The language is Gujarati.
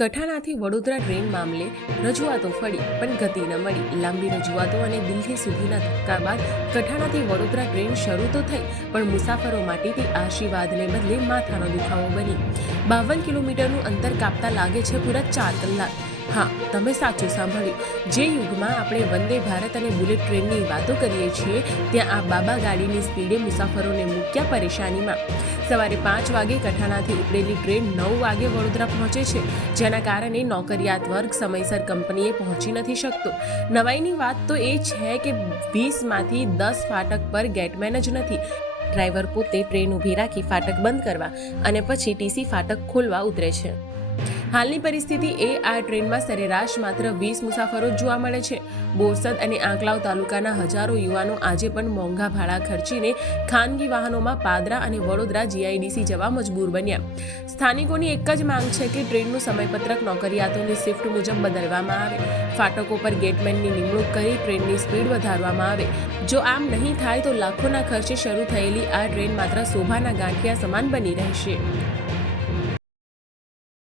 કઠાણાથી વડોદરા ટ્રેન મામલે રજૂઆતો ફળી, પણ ગતિ ન મળી. લાંબી રજૂઆતો અને દિલ્હી સુધીના ધક્કા બાદ કઠાણાથી વડોદરા ટ્રેન શરૂ તો થઈ, પણ મુસાફરો માટે તે આશીર્વાદને બદલે માથાનો દુખાવો બની. બાવન કિલોમીટરનું અંતર કાપતા લાગે છે પૂરા ચાર કલાક. હા, તમે સાચું સાંભળ્યું. જે યુગમાં આપણે વંદે ભારત અને બુલેટ ટ્રેનની વાતો કરીએ છીએ, ત્યાં આ બાબા ગાડીની સ્પીડે મુસાફરોને મૂક્યા પરેશાનીમાં. સવારે પાંચ વાગે કઠાણાથી ઉપડેલી ટ્રેન નવ વાગે વડોદરા પહોંચે છે, જેના કારણે નોકરિયાત વર્ગ સમયસર કંપનીએ પહોંચી નથી શકતો. નવાઈની વાત તો એ છે કે વીસમાંથી દસ ફાટક પર ગેટમેન જ નથી. ડ્રાઈવર પોતે ટ્રેન ઊભી રાખી ફાટક બંધ કરવા અને પછી ટીસી ફાટક ખોલવા ઉતરે છે. હાલની પરિસ્થિતિ એ આ ટ્રેનમાં સરેરાશ માત્ર વીસ મુસાફરો જ જોવા મળે છે. બોરસદ અને આંકલાવ તાલુકાના હજારો યુવાનો આજે પણ મોંઘા ભાડા ખર્ચીને ખાનગી વાહનોમાં પાદરા અને વડોદરા જીઆઈડીસી જવા મજબૂર બન્યા. સ્થાનિકોની એક જ માંગ છે કે ટ્રેનનું સમયપત્રક નોકરિયાતોની શિફ્ટ મુજબ બદલવામાં આવે. ફાટકો પર ગેટમેનની નિમણૂક કરી ટ્રેનની સ્પીડ વધારવામાં આવે. જો આમ નહીં થાય તો લાખોના ખર્ચે શરૂ થયેલી આ ટ્રેન માત્ર શોભાના ગાંઠિયા સમાન બની રહેશે.